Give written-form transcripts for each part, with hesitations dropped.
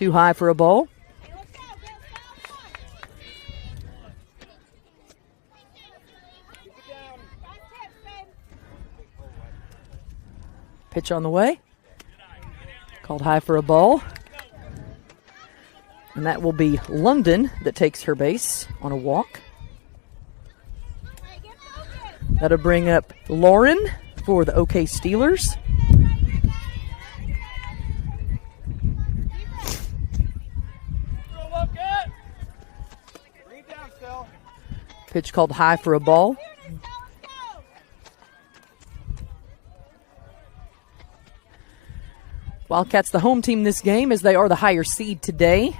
Too high for a ball. Pitch on the way. Called high for a ball. And that will be London that takes her base on a walk. That'll bring up Lauren for the OK Steelers. Pitch called high for a ball. Wildcats the home team this game as they are the higher seed today.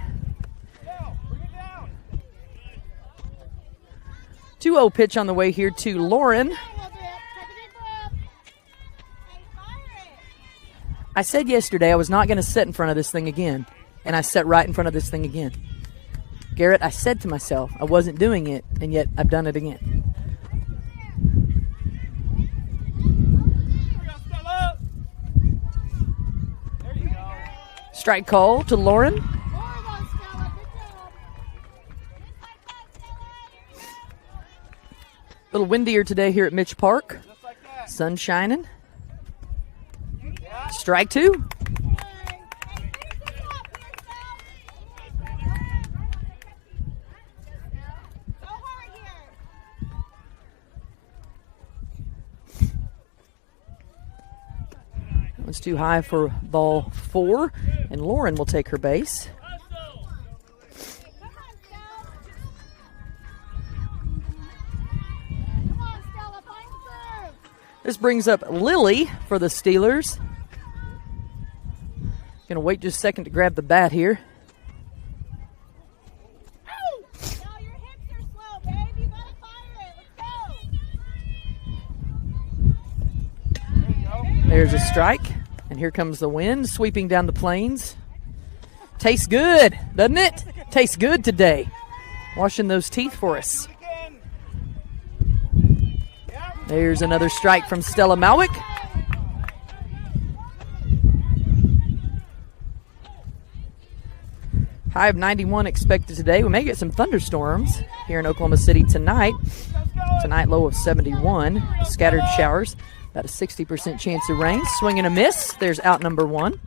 2-0 pitch on the way here to Lauren. I said yesterday I was not going to sit in front of this thing again, and I sat right in front of this thing again. Garrett, I said to myself I wasn't doing it, and yet I've done it again. Strike call to Lauren. A little windier today here at Mitch Park. Sun shining. Strike two. That one's too high for ball 4, and Lauren will take her base. This brings up Lily for the Steelers. Gonna wait just a second to grab the bat here. There's a strike, and here comes the wind sweeping down the plains. Tastes good, doesn't it? Tastes good today. Washing those teeth for us. There's another strike from Stella Malwick. High of 91 expected today. We may get some thunderstorms here in Oklahoma City tonight. Tonight, low of 71. Scattered showers. About a 60% chance of rain. Swing and a miss. There's out number 1.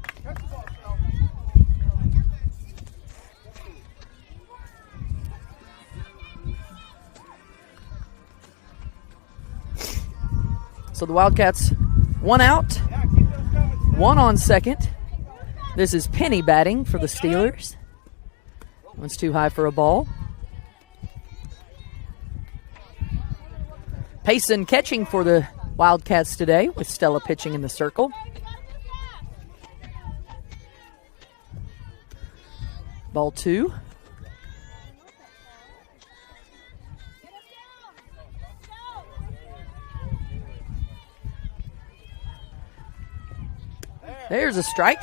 So the Wildcats, 1 out, 1 on second. This is Penny batting for the Steelers. One's too high for a ball. Payson catching for the Wildcats today with Stella pitching in the circle. Ball 2. There's a strike.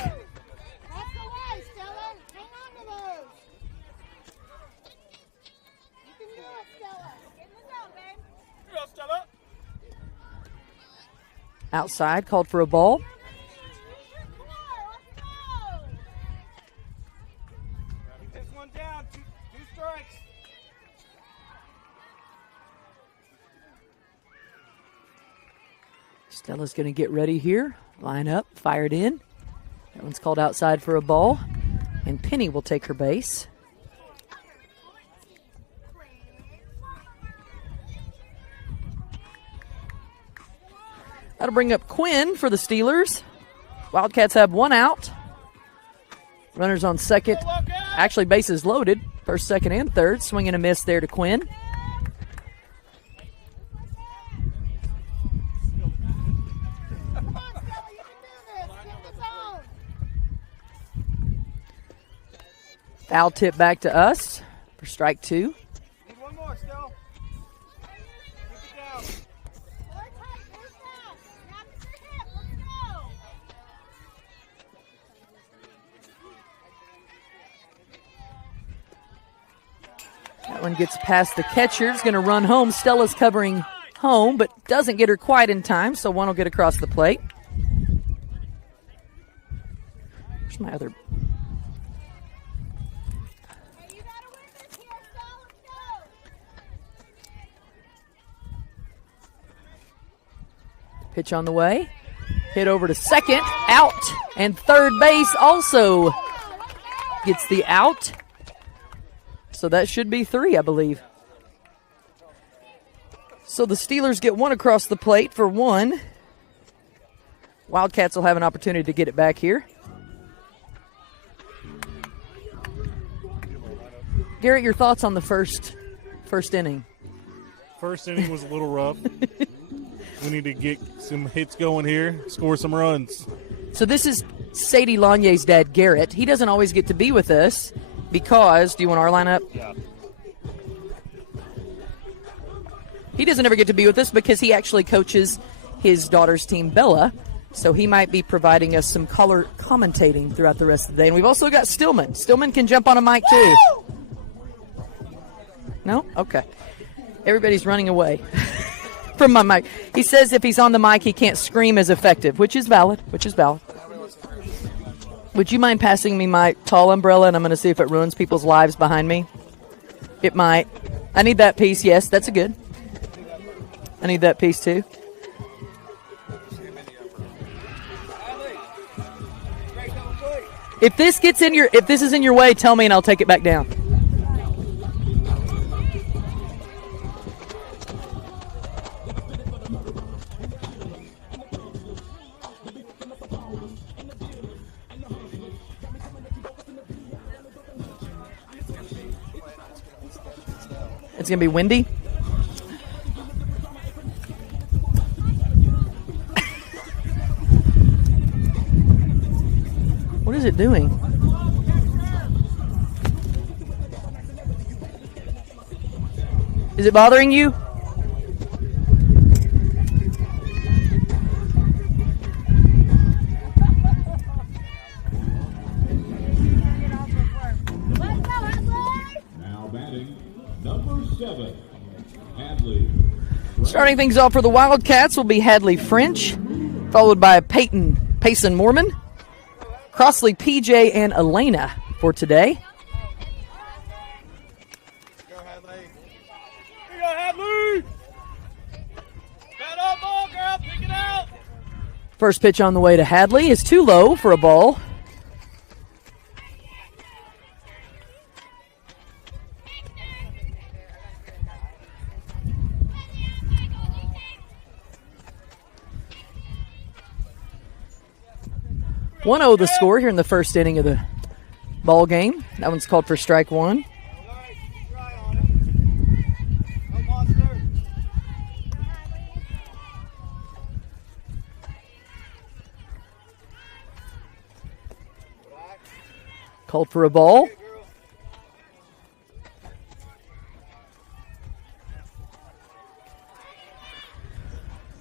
Outside, called for a ball. Stella's going to get ready here. Line up, fired in. That one's called outside for a ball. And Penny will take her base. That'll bring up Quinn for the Steelers. Wildcats have 1 out. Runners on second. Actually, bases loaded. First, second, and third. Swing and a miss there to Quinn. Foul tip back to us for strike 2. Need one more, Stell. Keep it down. That one gets past the catcher. It's going to run home. Stella's covering home, but doesn't get her quite in time, so one will get across the plate. Where's my other? Pitch on the way. Hit over to second. Out. And third base also gets the out. So that should be 3, I believe. So the Steelers get 1 across the plate for 1. Wildcats will have an opportunity to get it back here. Garrett, your thoughts on the first inning? First inning was a little rough. We need to get some hits going here, score some runs. So this is Sadie Lanier's dad, Garrett. He doesn't always get to be with us because, do you want our lineup? Yeah. He doesn't ever get to be with us because he actually coaches his daughter's team, Bella. So he might be providing us some color commentating throughout the rest of the day. And we've also got Stillman. Stillman can jump on a mic too. No? Okay. Everybody's running away from my mic. He says if he's on the mic, he can't scream as effective, which is valid. Would you mind passing me my tall umbrella, and I'm going to see if it ruins people's lives behind me? It might. I need that piece. Yes, that's a good. I need that piece too. If this is in your way, tell me and I'll take it back down. It's going to be windy. What is it doing? Is it bothering you? Now batting, number 7, Hadley. Starting things off for the Wildcats will be Hadley French, followed by Payson Mormon, Crossley PJ, and Elena for today. Go, Hadley. Here you go, Hadley. Bat up, ball, girl. Pick it out. First pitch on the way to Hadley is too low for a ball. (1-0) the score here in the first inning of the ball game. That one's called for strike 1. Try on it. No monster. Called for a ball.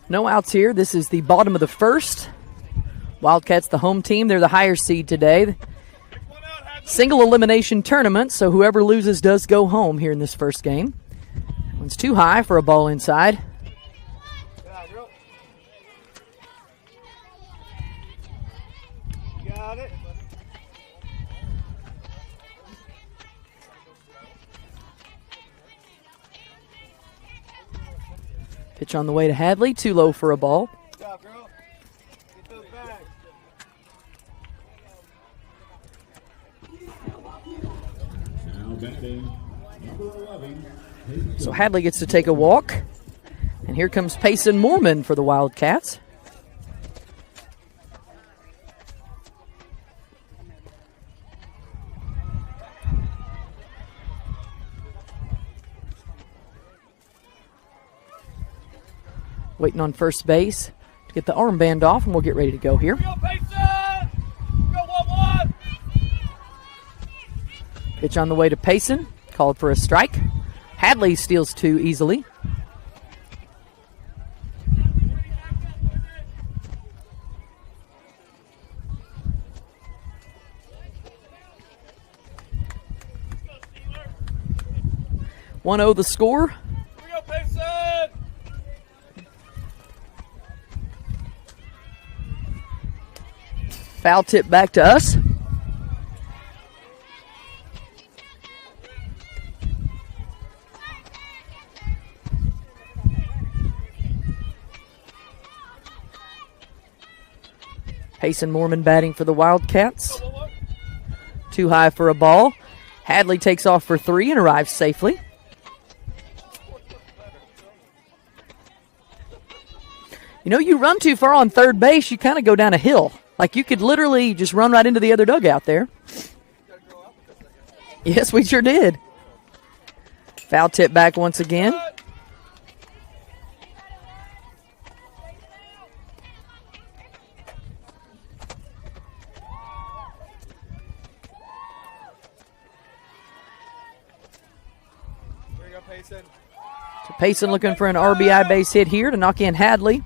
No outs here. This is the bottom of the first. Wildcats, the home team. They're the higher seed today. Single elimination tournament, so whoever loses does go home here in this first game. One's too high for a ball inside. Got it. Pitch on the way to Hadley. Too low for a ball. Good job, girl. Get those back. Now batting, number 11. So Hadley gets to take a walk. And here comes Payson Mormon for the Wildcats. Waiting on first base to get the armband off, and we'll get ready to go here. Here you go, Payson. Go 1-1. Pitch on the way to Payson, called for a strike. Hadley steals 2 easily. (1-0) the score. Here we go, Payson. Foul tip back to us. Payson Mormon batting for the Wildcats. Too high for a ball. Hadley takes off for 3 and arrives safely. You know, you run too far on third base, you kind of go down a hill. Like you could literally just run right into the other dugout there. Yes, we sure did. Foul tip back once again. So Payson looking for an RBI base hit here to knock in Hadley.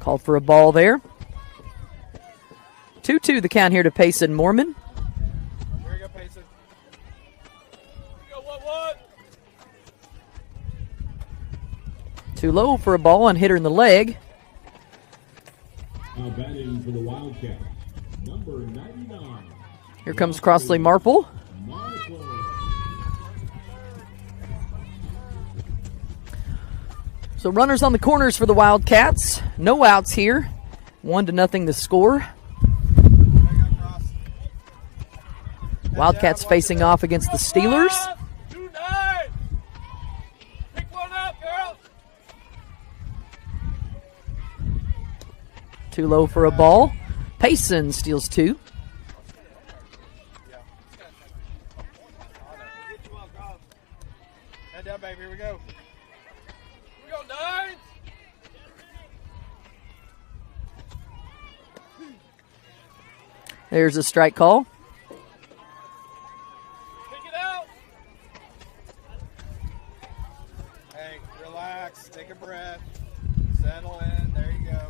Called for a ball there. 2-2 the count here to Payson Mormon. Here we go, Payson. Go 1-1. Too low for a ball and hit her in the leg. Now batting for the Wildcats, number 99. Here comes Crossley Marple. Marple. So runners on the corners for the Wildcats. No outs here. 1-0 the score. Wildcats facing off against the Steelers. 2-9. Pick one up, girl. Too low for a ball. Payson steals 2. Head down, baby. Here we go. Here we go, 9. There's a strike call. Pick it out. Hey, relax. Take a breath. Settle in. There you go.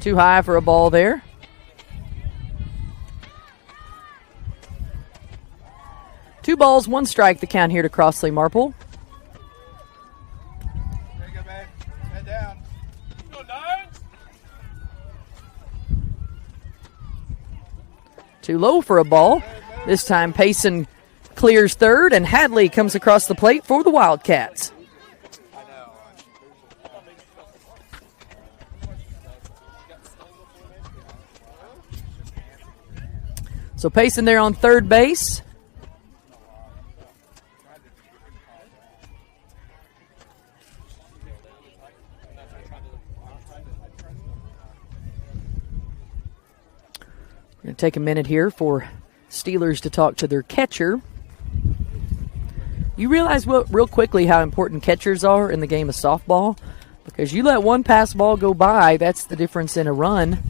Too high for a ball there. Two balls, 1 strike, the count here to Crossley Marple. There you go, babe. Head down. Go, 9. Too low for a ball. This time Payson clears third, and Hadley comes across the plate for the Wildcats. So Payson there on third base. We're going to take a minute here for Steelers to talk to their catcher. You realize real quickly how important catchers are in the game of softball? Because you let one pass ball go by, that's the difference in a run.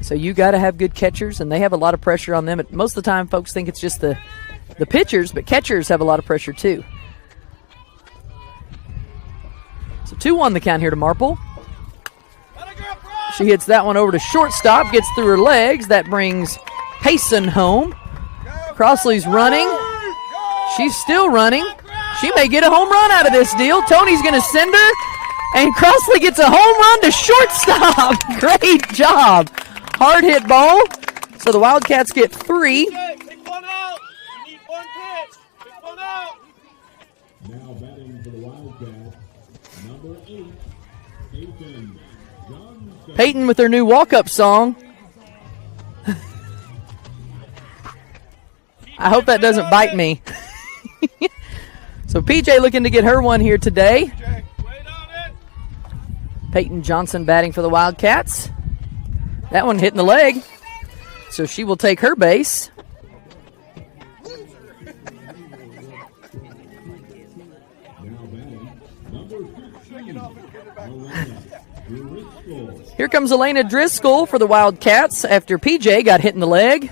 So you got to have good catchers, and they have a lot of pressure on them. Most of the time, folks think it's just the pitchers, but catchers have a lot of pressure too. So 2-1 the count here to Marple. She hits that one over to shortstop, gets through her legs. That brings Payson home. Crossley's running. She's still running. She may get a home run out of this deal. Tony's going to send her, and Crossley gets a home run to shortstop. Great job. Hard hit ball. So the Wildcats get 3. Pick one out. You need one pitch. Pick one out. Now batting for the Wildcats, number 8, Payton Johnson. Peyton with her new walk-up song. I hope that doesn't bite me. So PJ looking to get her one here today. Jay, wait on it. Peyton Johnson batting for the Wildcats. That one hitting the leg. So she will take her base. Here comes Elena Driscoll for the Wildcats after PJ got hit in the leg.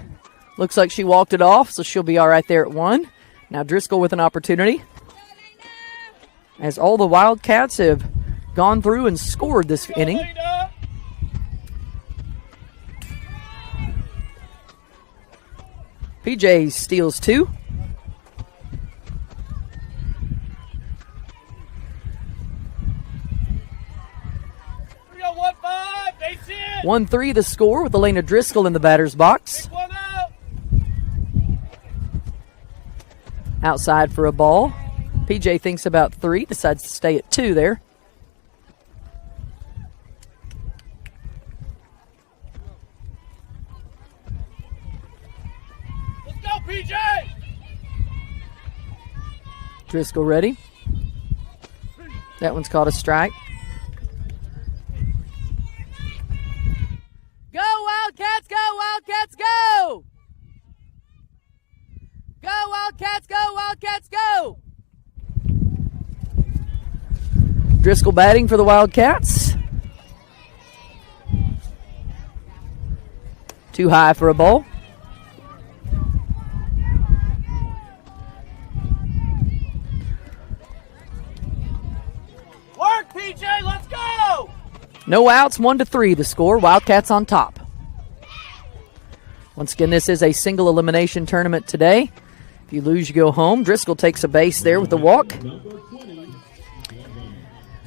Looks like she walked it off, so she'll be all right there at 1. Now Driscoll with an opportunity. As all the Wildcats have gone through and scored this inning. PJ steals 2. We got 1-5. They see it. 1-3 the score with Elena Driscoll in the batter's box. Pick one out. Outside for a ball. PJ thinks about 3, decides to stay at 2 there. Let's go, PJ! Driscoll ready. That one's called a strike. Go Wildcats, go Wildcats, go! Go Wildcats, go Wildcats, go! Driscoll batting for the Wildcats. Too high for a ball. Work, PJ, let's go! No outs, 1-3 the score. Wildcats on top. Once again, this is a single elimination tournament today. If you lose, you go home. Driscoll takes a base there with the walk.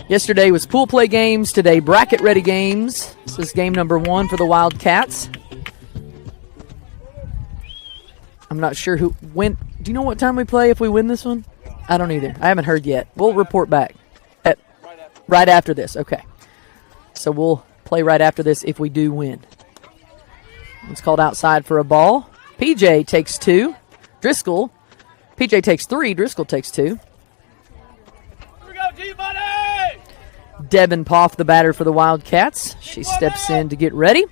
Yesterday was pool play games. Today, bracket ready games. This is game number 1 for the Wildcats. I'm not sure who win. Do you know what time we play if we win this one? I don't either. I haven't heard yet. We'll report back right after this. Okay. So we'll play right after this if we do win. It's called outside for a ball. PJ takes 2. Driscoll. PJ takes 3. Driscoll takes 2. Here we go, D-Money! Devin Poff, the batter for the Wildcats. She steps in to get ready.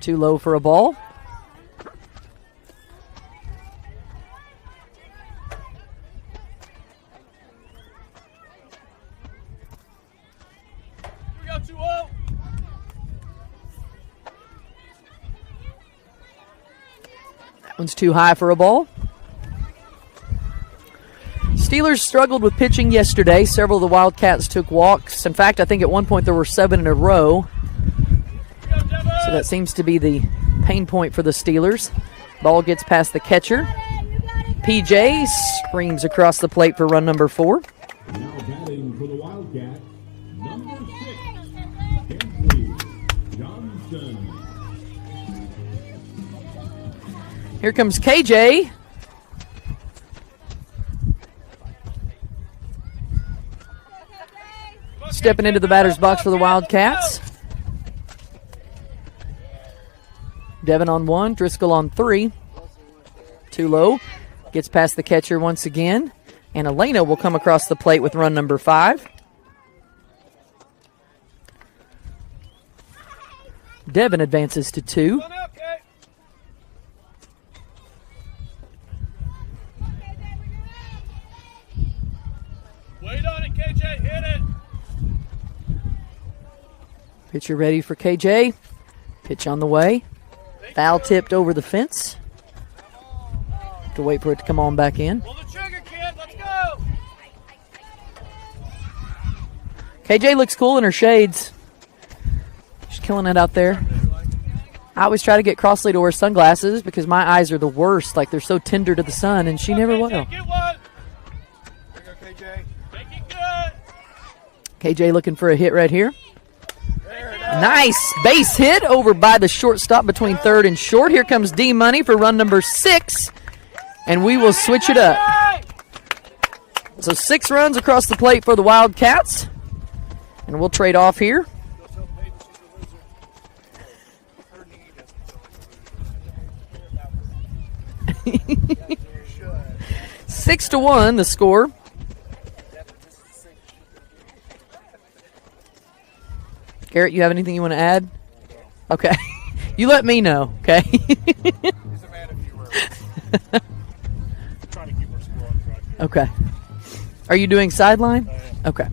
Too low for a ball. Here we go, 2-0. That one's too high for a ball. Steelers struggled with pitching yesterday. Several of the Wildcats took walks. In fact, I think at one point there were 7 in a row. So that seems to be the pain point for the Steelers. Ball gets past the catcher. PJ screams across the plate for run number 4. Now batting for the Wildcats, number 6, Kensley Johnson. Here comes KJ. Stepping into the batter's box for the Wildcats. Devin on 1, Driscoll on 3. Too low. Gets past the catcher once again. And Elena will come across the plate with run number 5. Devin advances to 2. Come on out, Kate. Wait on it, KJ. Hit it. Pitcher ready for KJ. Pitch on the way. Foul tipped over the fence. Have to wait for it to come on back in. Pull the trigger, kid. Let's go. KJ looks cool in her shades. She's killing it out there. I always try to get Crossley to wear sunglasses because my eyes are the worst. Like, they're so tender to the sun, and she never will. Get one. Here you go, KJ. Make it good. KJ looking for a hit right here. Nice base hit over by the shortstop between third and short. Here comes D-Money for run number 6, and we will switch it up. So 6 runs across the plate for the Wildcats, and we'll trade off here. 6-1 the score. Garrett, you have anything you want to add? Okay. You let me know, okay? Okay. Are you doing sideline? Okay.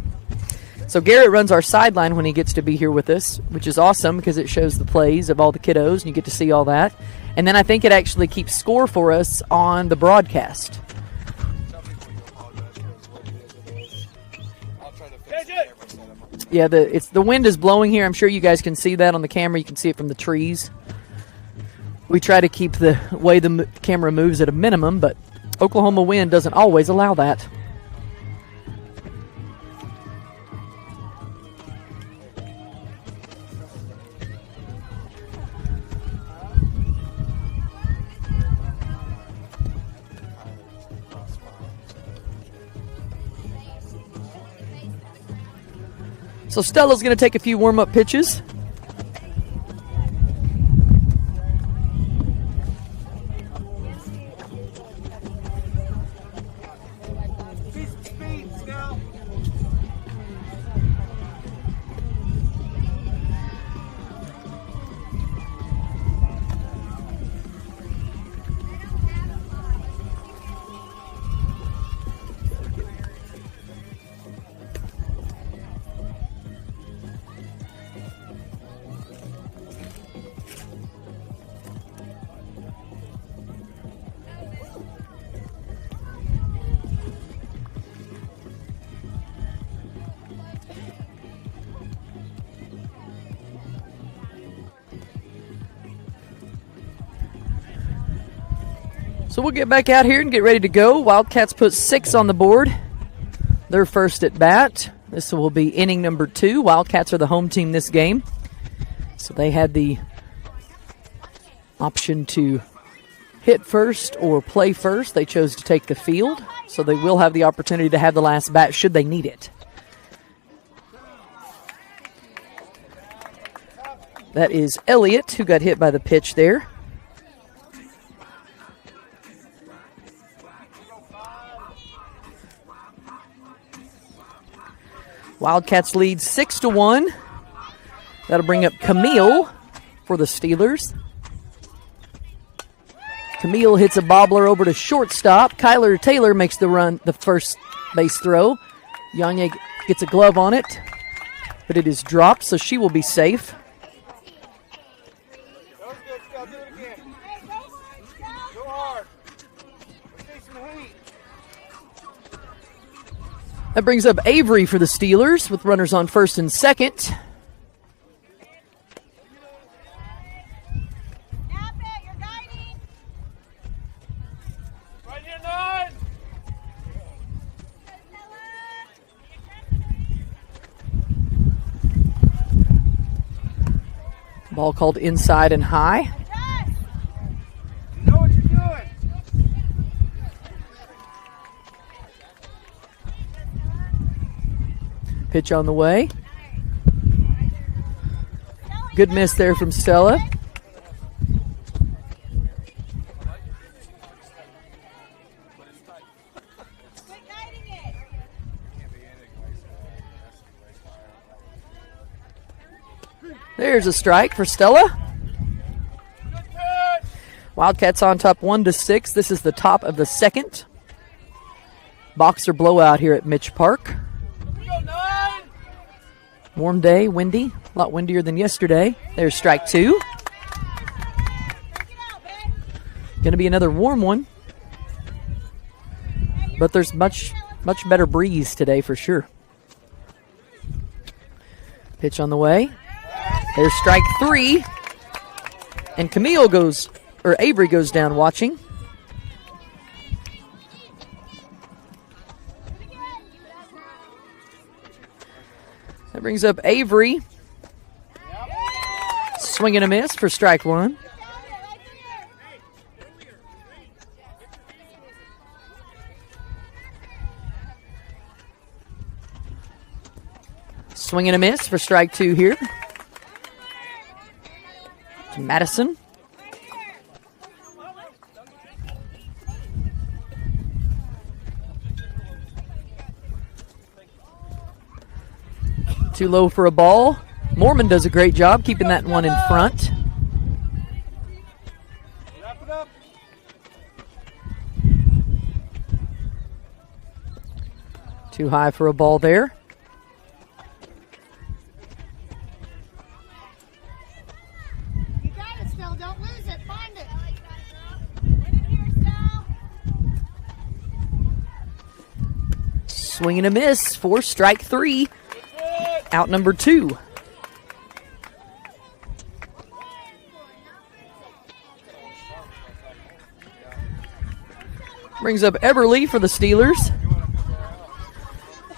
So Garrett runs our sideline when he gets to be here with us, which is awesome because it shows the plays of all the kiddos, and you get to see all that. And then I think it actually keeps score for us on the broadcast. Yeah, the wind is blowing here. I'm sure you guys can see that on the camera. You can see it from the trees. We try to keep the way the camera moves at a minimum, but Oklahoma wind doesn't always allow that. So Stella's going to take a few warm-up pitches. So we'll get back out here and get ready to go. Wildcats put 6 on the board. They're first at bat. This will be inning number 2. Wildcats are the home team this game. So they had the option to hit first or play first. They chose to take the field. So they will have the opportunity to have the last bat should they need it. That is Elliott who got hit by the pitch there. Wildcats lead 6-1. That'll bring up Camille for the Steelers. Camille hits a bobbler over to shortstop. Kyler Taylor makes the run, the first base throw. Yanya gets a glove on it, but it is dropped, so she will be safe. That brings up Avery for the Steelers with runners on first and second. Ball called inside and high. You know what you're doing. Pitch on the way. Good miss there from Stella. There's a strike for Stella. Wildcats on top 1-6. This is the top of the second. Boxer blowout here at Mitch Park. Warm day, windy, a lot windier than yesterday. There's strike 2. Going to be another warm one. But there's much better breeze today for sure. Pitch on the way. There's strike 3. And Avery goes down watching. That brings up Avery. Swing and a miss for strike 1. Swing and a miss for strike 2 here. To Madison. Too low for a ball. Mormon does a great job keeping that one in front. Wrap it up. Too high for a ball there. You got it still. Don't lose it. Find it. Swing and a miss for strike 3. Out number 2. Brings up Everly for the Steelers.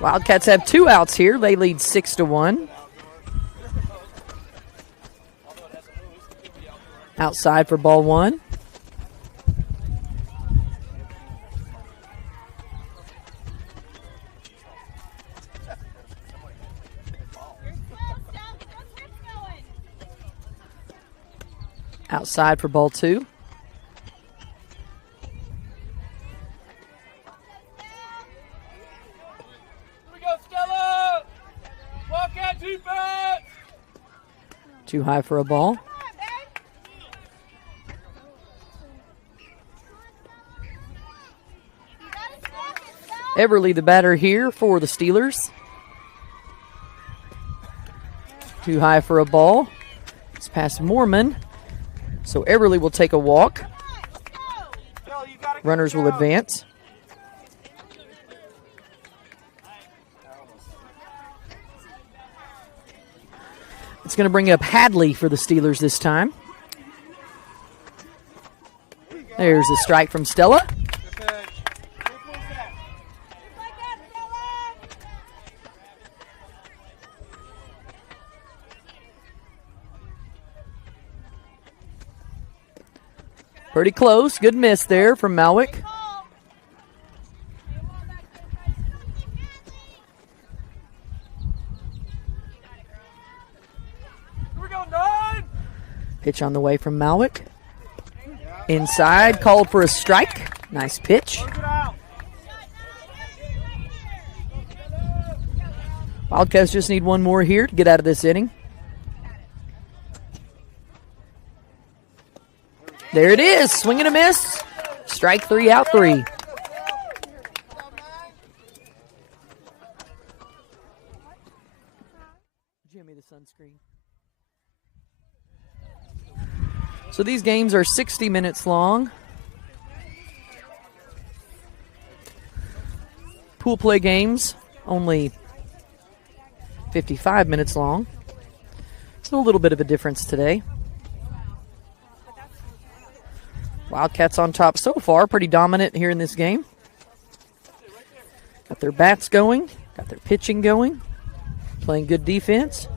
Wildcats have 2 outs here. They lead 6-1. Outside for ball 1. Outside for ball 2. Here we go, Stella! Wildcat defense! Too high for a ball. Everly, the batter here for the Steelers. Too high for a ball. It's past Moorman. So Everly will take a walk. Runners will advance. It's going to bring up Hadley for the Steelers this time. There's a strike from Stella. Pretty close. Good miss there from Malwick. Here we go, 9! Pitch on the way from Malwick. Inside, called for a strike. Nice pitch. Get out! Wildcats just need one more here to get out of this inning. There it is. Swing and a miss. Strike 3, out 3. Jimmy, the sunscreen. So these games are 60 minutes long. Pool play games, only 55 minutes long. So a little bit of a difference today. Wildcats on top so far, pretty dominant here in this game. Got their bats going, got their pitching going, playing good defense.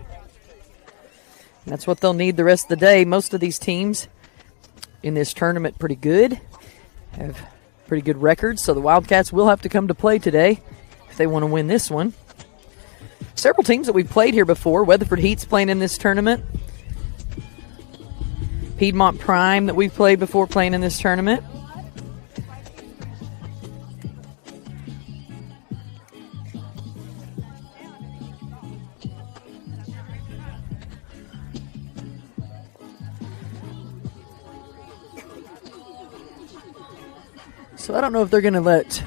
And that's what they'll need the rest of the day. Most of these teams in this tournament pretty good, have pretty good records, so the Wildcats will have to come to play today if they want to win this one. Several teams that we've played here before. Weatherford Heat's playing in this tournament. Piedmont Prime that we've played before playing in this tournament. So I don't know if they're going to let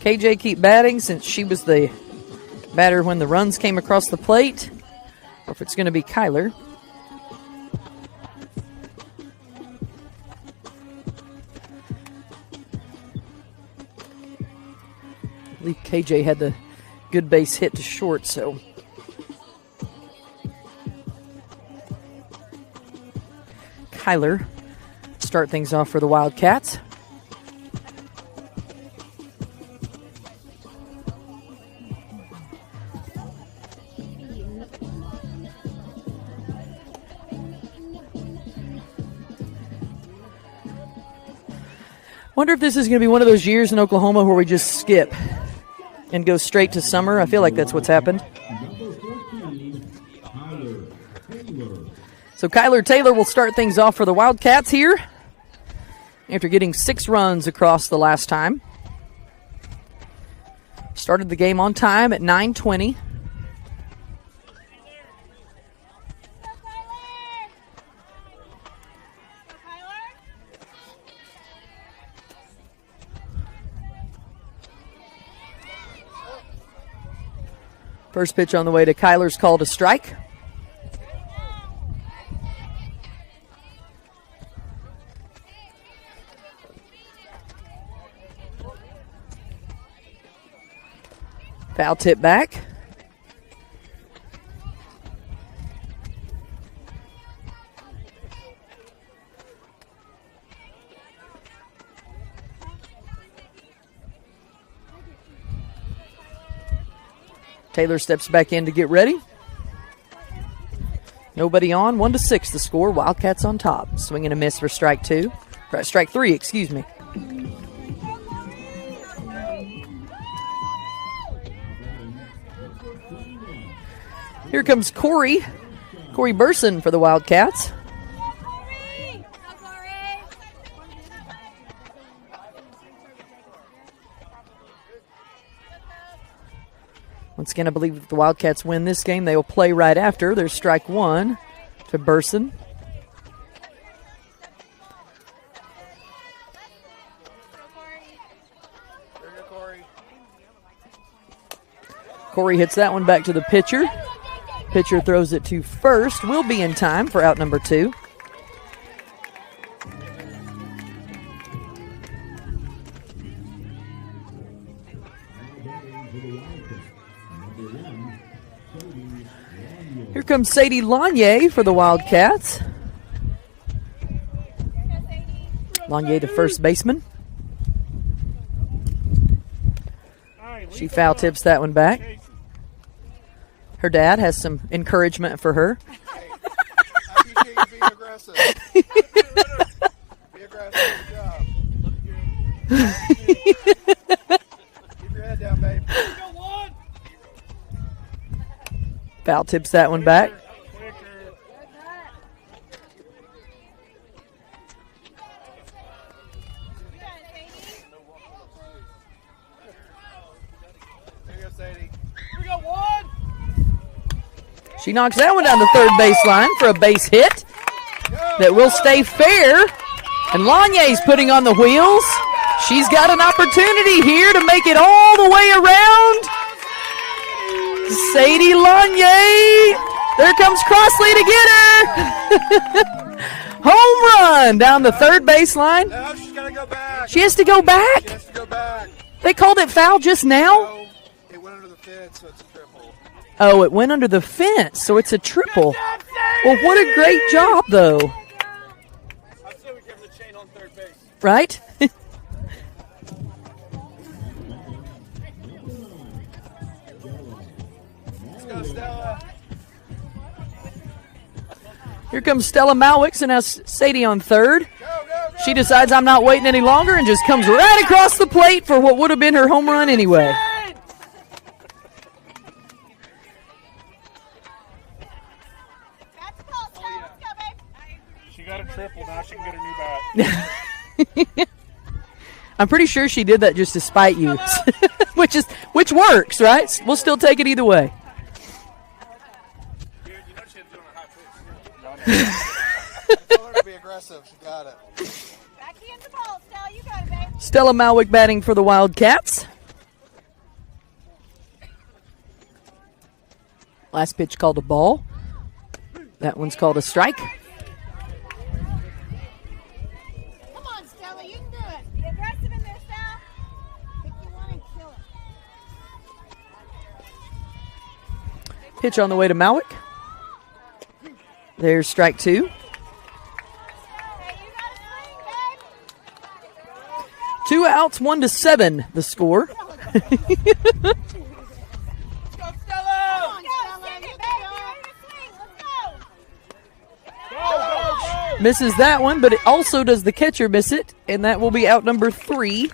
KJ keep batting since she was the batter when the runs came across the plate, or if it's going to be Kyler. I believe KJ had the good base hit to short, so Kyler start things off for the Wildcats. Wonder if this is going to be one of those years in Oklahoma where we just skip and go straight to summer. I feel like that's what's happened. So Kyler Taylor will start things off for the Wildcats here after getting 6 runs across the last time. Started the game on time at 9:20. First pitch on the way to Kyler's called a strike. Foul tip back. Taylor steps back in to get ready. Nobody on. 1-6 the score. Wildcats on top. Swing and a miss for strike 2. Strike 3, excuse me. Here comes Corey Burson for the Wildcats. Once again, I believe if the Wildcats win this game, they will play right after. There's strike one to Burson. Corey hits that one back to the pitcher. Pitcher throws it to first. Will be in time for out number 2. Here comes Sadie Lanier for the Wildcats. Lanier to first baseman. She foul tips that one back. Her dad has some encouragement for her. I appreciate you being aggressive. Be aggressive. Good job. Keep your head down, babe. Foul tips that one back. There you go, Sadie. We got one. She knocks that one down the third baseline for a base hit that will stay fair. And Lanier's putting on the wheels. She's got an opportunity here to make it all the way around. Sadie Lanier. There comes Crossley to get her. Home run down the third baseline. Now she's got to go back. She has to go back. She has to go back. They called it foul just now. No, it went under the fence, so it's a triple. Oh, it went under the fence, so it's a triple. Well, what a great job, though. I say we give her the chain on third base. Right? Let's go, Stella. Here comes Stella Malwicks, and now Sadie on third. She decides I'm not waiting any longer and just comes right across the plate for what would have been her home run anyway. She got a triple, now she can get a new bat. I'm pretty sure she did that just to spite you, which works, right? We'll still take it either way. Dude, you know she's doing a high pitch. Tell her to be aggressive. She got it. Backhand the ball, Stella. You got it, babe. Stella Malwick batting for the Wildcats. Last pitch called a ball. That one's called a strike. Come on, Stella. You can do it. Be aggressive in there, Stella. Pick you one and kill it. Pitch on the way to Malwick. There's strike 2. Hey, you got a swing, babe. 2 outs, 1-7, the score. Go, Stella! Come on, Stella. You can go. Misses that one, but it also does the catcher miss it, and that will be out number 3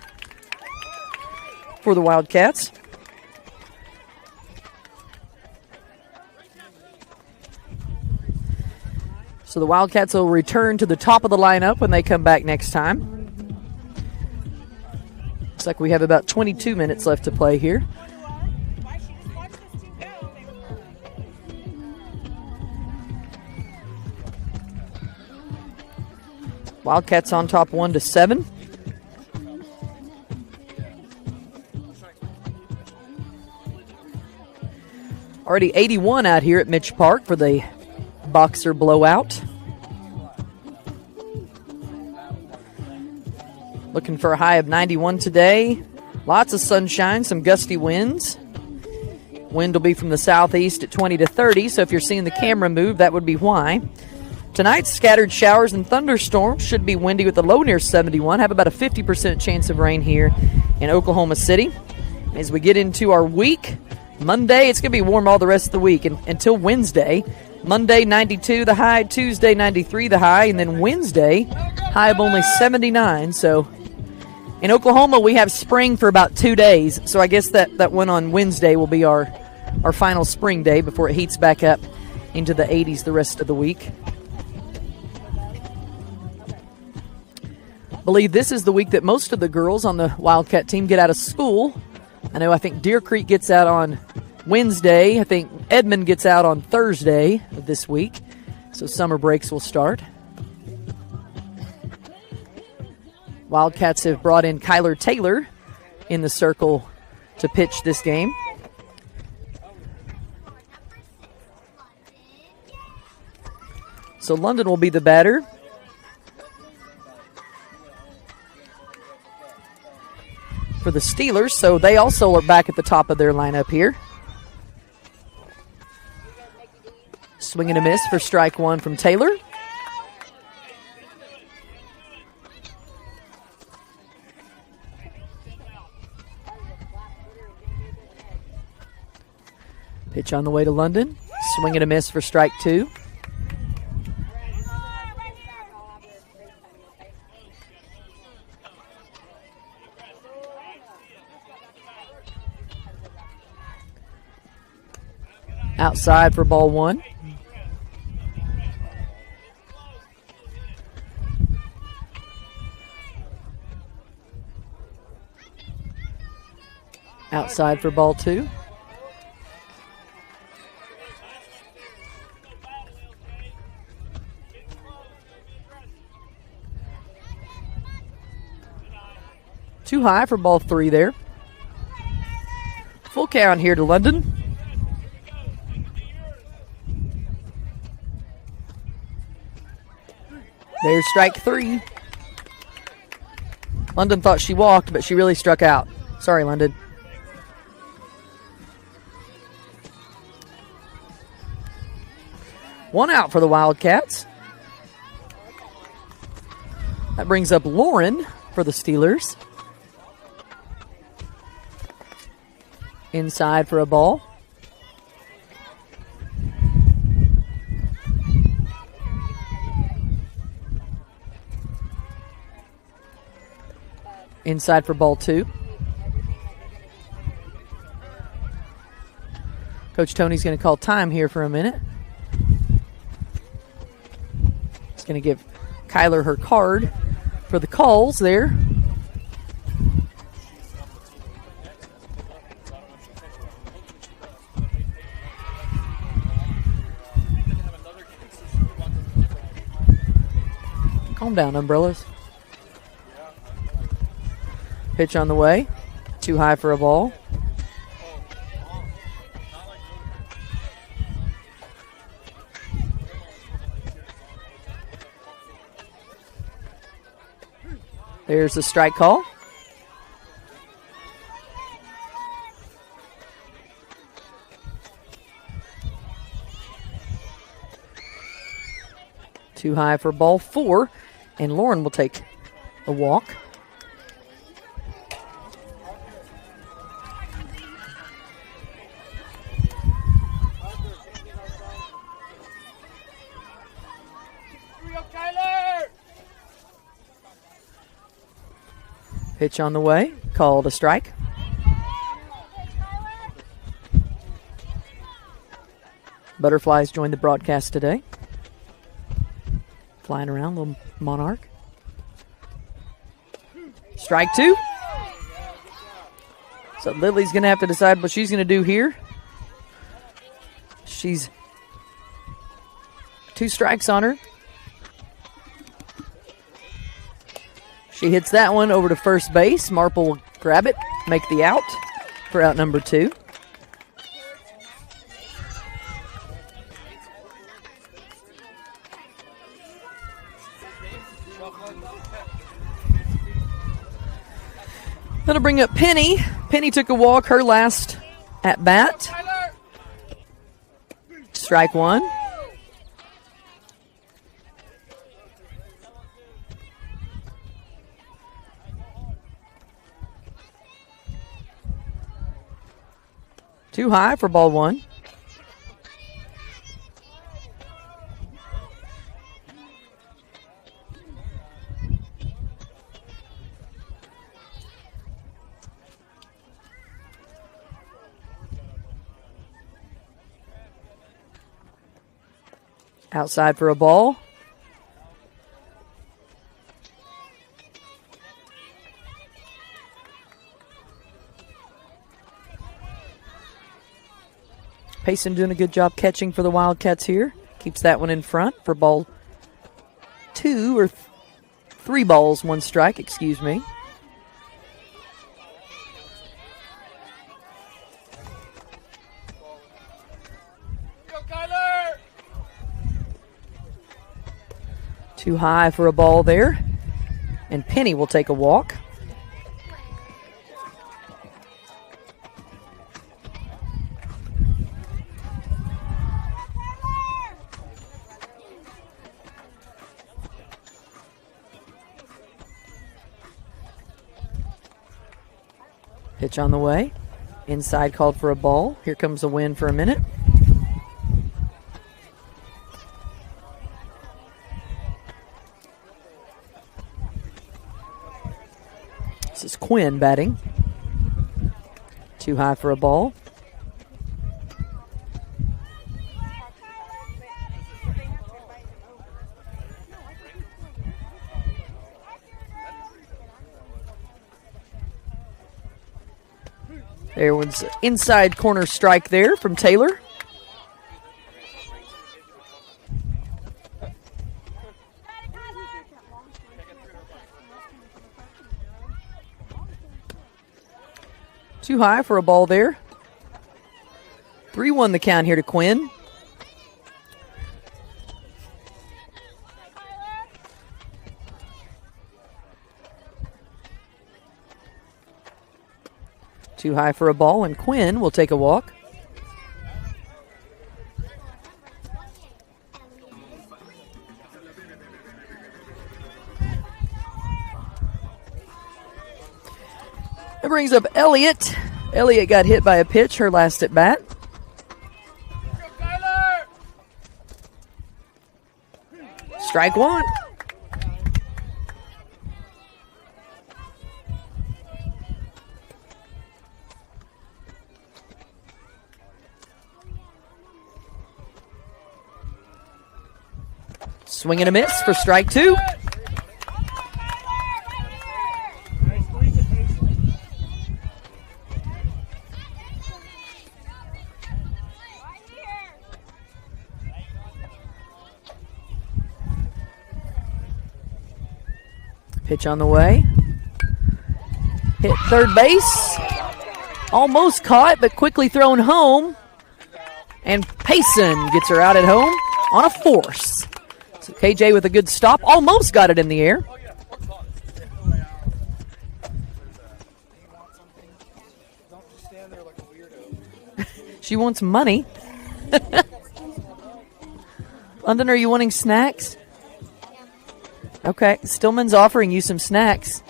for the Wildcats. So the Wildcats will return to the top of the lineup when they come back next time. Looks like we have about 22 minutes left to play here. Wildcats on top 1-7. Already 81 out here at Mitch Park for the Boxer blowout. Looking for a high of 91 today. Lots of sunshine, some gusty winds. Wind will be from the southeast at 20 to 30, so if you're seeing the camera move, that would be why. Tonight, scattered showers and thunderstorms. Should be windy with a low near 71. Have about a 50% chance of rain here in Oklahoma City. As we get into our week, Monday, it's going to be warm all the rest of the week until Wednesday. Monday, 92 the high. Tuesday, 93 the high. And then Wednesday, high of only 79. So in Oklahoma, we have spring for about 2 days. So I guess that one on Wednesday will be our final spring day before it heats back up into the 80s the rest of the week. Believe this is the week that most of the girls on the Wildcat team get out of school. I think Deer Creek gets out on Wednesday. I think Edmond gets out on Thursday of this week, so summer breaks will start. Wildcats have brought in Kyler Taylor in the circle to pitch this game. So London will be the batter. For the Steelers, so they also are back at the top of their lineup here. Swing and a miss for strike one from Taylor. Pitch on the way to London. Swing and a miss for strike two. Outside for ball one. Outside for ball two. Too high for ball three there. Full count here to London. There's strike three. London thought she walked, but she really struck out. Sorry, London. One out for the Wildcats. That brings up Lauren for the Steelers. Inside for a ball. Inside for ball two. Coach Tony's going to call time here for a minute. He's going to give Kyler her card for the calls there. Calm down, umbrellas. Pitch on the way. Too high for a ball. There's the strike call. Too high for ball four, and Lauren will take a walk. Pitch on the way, called a strike. Butterflies joined the broadcast today. Flying around, little monarch. Strike two. So Lily's going to have to decide what she's going to do here. She's 2 strikes on her. She hits that one over to first base. Marple will grab it, make the out for out number 2. That'll bring up Penny. Penny took a walk, her last at bat. Strike one. Too high for ball one. Outside for a ball. Payson doing a good job catching for the Wildcats here. Keeps that one in front for ball 2 or 3 balls, 1 strike, excuse me. Go, Kyler! Too high for a ball there. And Penny will take a walk. Pitch on the way. Inside called for a ball. Here comes a win for a minute. This is Quinn batting. Too high for a ball. There was inside corner strike there from Taylor. Too high for a ball there. 3-1 the count here to Quinn. Too high for a ball, and Quinn will take a walk. That brings up Elliott. Elliott got hit by a pitch, her last at bat. Go, Kyler! Strike 1. Swing and a miss for strike 2. Pitch on the way. Hit third base. Almost caught, but quickly thrown home. And Payson gets her out at home on a force. So KJ with a good stop. Almost got it in the air. She wants money. London, are you wanting snacks? Okay, Stillman's offering you some snacks.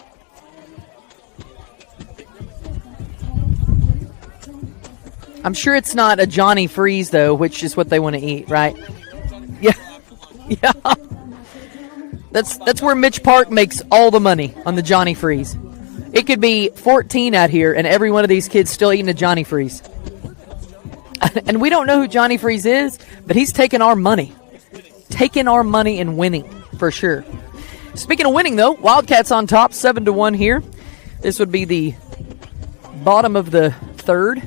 I'm sure it's not a Johnny Freeze, though, which is what they want to eat, right? Yeah. Yeah. That's where Mitch Park makes all the money, on the Johnny Freeze. It could be 14 out here, and every one of these kids still eating a Johnny Freeze. And we don't know who Johnny Freeze is, but he's taking our money. Taking our money and winning, for sure. Speaking of winning, though, Wildcats on top, 7-1 here. This would be the bottom of the third.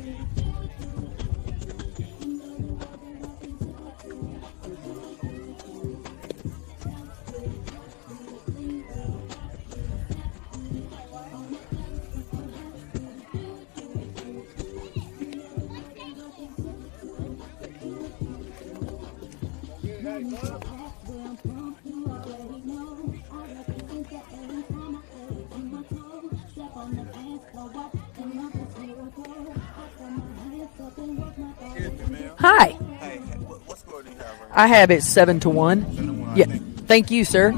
Hi. Hey, what score do you have? I have it 7-1. Yeah. Thank you, sir.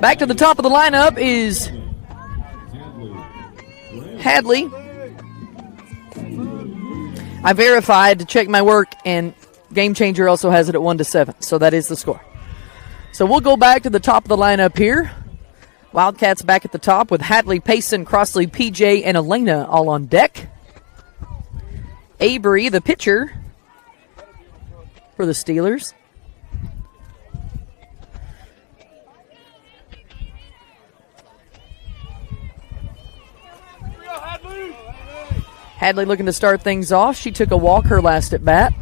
Back to the top of the lineup is Hadley. I verified to check my work, and Game Changer also has it at 1-7. So that is the score. So we'll go back to the top of the lineup here. Wildcats back at the top with Hadley, Payson, Crossley, PJ, and Elena all on deck. Avery, the pitcher for the Steelers. Hadley looking to start things off. She took a walk her last at bat.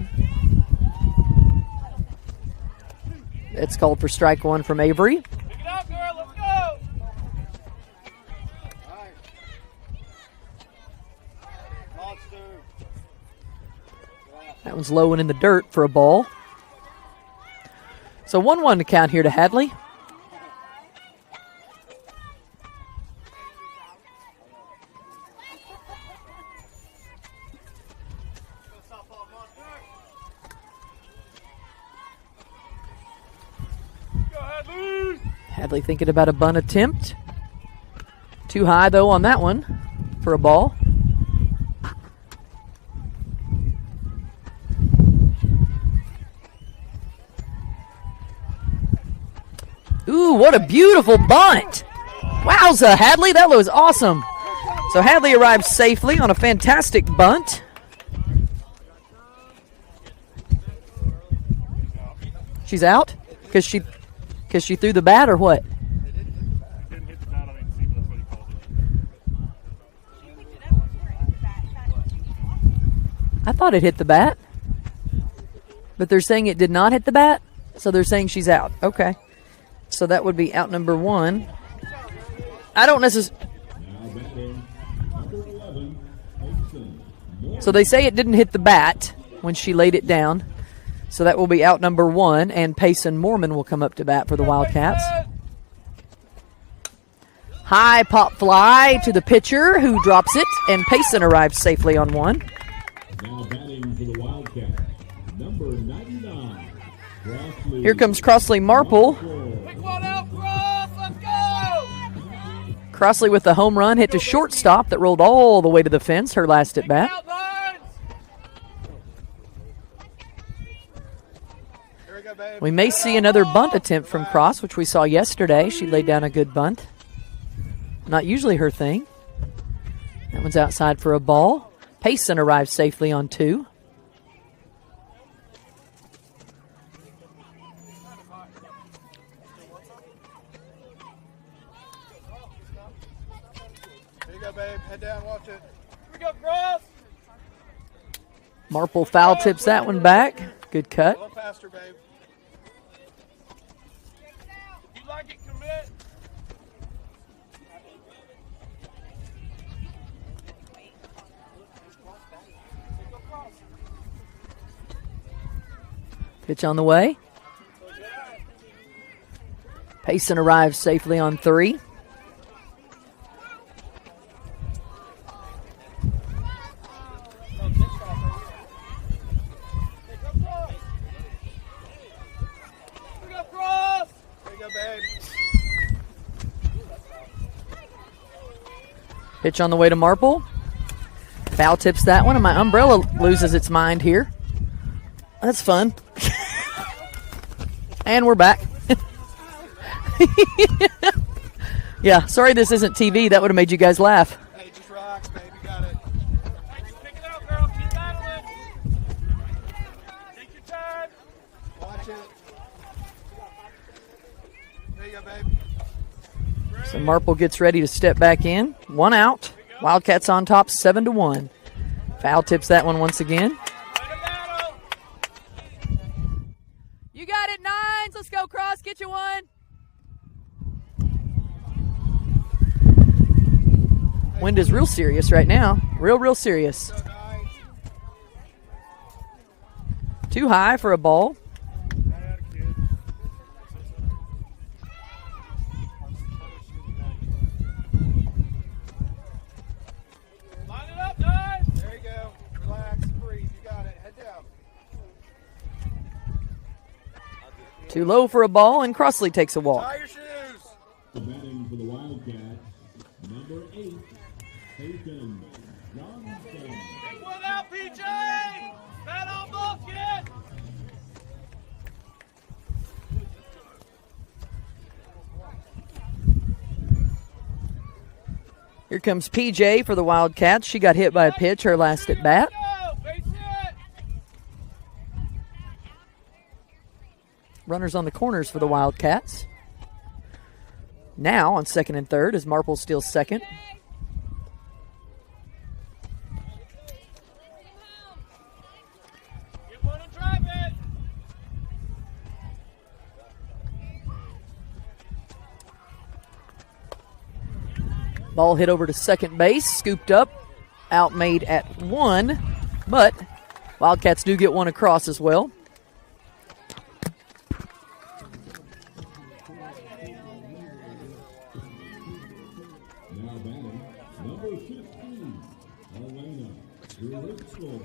It's called for strike one from Avery. Pick it up, girl. Let's go. Monster. That one's low and in the dirt for a ball. So 1-1 to count here to Hadley. Hadley thinking about a bunt attempt. Too high, though, on that one for a ball. Ooh, what a beautiful bunt. Wowza, Hadley, that was awesome. So Hadley arrives safely on a fantastic bunt. She's out? Because she threw the bat or what? Didn't hit the bat, I didn't see, but that's what he called it. I thought it hit the bat. But they're saying it did not hit the bat, so they're saying she's out. Okay. So that would be out number one. I don't necessarily... So they say it didn't hit the bat when she laid it down. So that will be out number one, and Payson Mormon will come up to bat for the Wildcats. High pop fly to the pitcher, who drops it, and Payson arrives safely on one. Now batting for the Wildcats, number 99. Crossley. Here comes Crossley Marple. Pick one out, Cross. Let's go. Crossley with the home run hit to shortstop that rolled all the way to the fence, her last at bat. Out, Lines. Here we go, babe. We may see another bunt attempt from Cross, which we saw yesterday. She laid down a good bunt. Not usually her thing. That one's outside for a ball. Payson arrives safely on two. Here you go, babe. Head down, watch it. Here we go, Cross. Marple foul tips that one back. Good A cut. little faster, babe. If you like it, commit. Pitch on the way. Payson arrives safely on three. Here we go, Cross. Here you go, babe. Pitch on the way to Marple. Foul tips that one, and my umbrella loses its mind here. That's fun. And we're back. Yeah, sorry this isn't TV. That would have made you guys laugh. Hey, just relax, babe. You got it. Pick it out, girl. Keep battling. Take your time. Watch it. There you go, babe. So Marple gets ready to step back in. One out. Wildcats on top 7-1. Foul tips that one once again. You got it, Nines. Let's go, Cross. Get you one. Wind is real serious right now. Real serious. Too high for a ball. Line it up, guys. There you go. Relax, breathe. You got it. Head down. Too low for a ball, and Crossley takes a walk. Tie your shoes. Batting for the Wildcats, number 8, Payton Johnson. Pick one out, PJ. Bat on ball, kid. Here comes PJ for the Wildcats. She got hit by a pitch her last at bat. Go. Face it. Runners on the corners for the Wildcats. Now on second and third as Marple steals second. Ball hit over to second base, scooped up, outmade at 1, but Wildcats do get one across as well. Now batting, number 15, Elena Driscoll.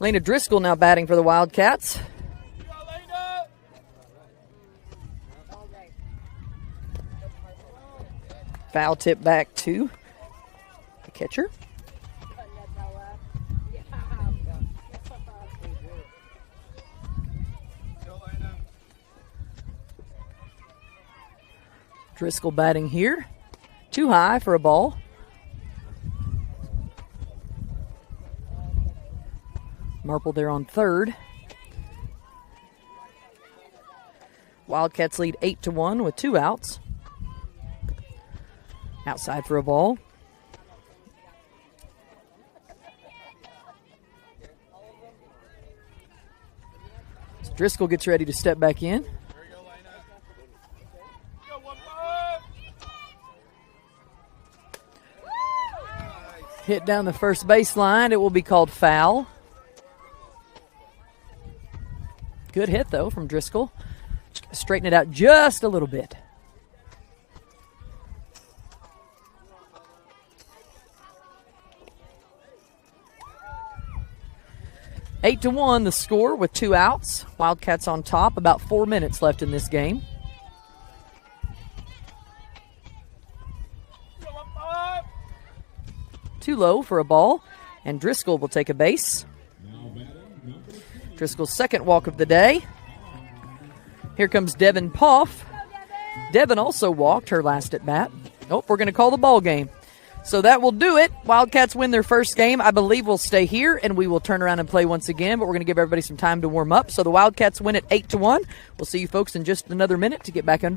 Lena Driscoll now batting for the Wildcats. Foul tip back to the catcher. Driscoll batting here. Too high for a ball. Marple there on third. Wildcats lead 8-1 with 2 outs. Outside for a ball. So Driscoll gets ready to step back in. Hit down the first baseline. It will be called foul. Good hit, though, from Driscoll. Straighten it out just a little bit. Eight to 1, the score with 2 outs. Wildcats on top. About 4 minutes left in this game. Too low for a ball, and Driscoll will take a base. Driscoll's second walk of the day. Here comes Devin Poff. Devin also walked her last at bat. Oh, we're going to call the ball game. So that will do it. Wildcats win their first game. I believe we'll stay here, and we will turn around and play once again, but we're going to give everybody some time to warm up. So the Wildcats win at 8-1. We'll see you folks in just another minute to get back under.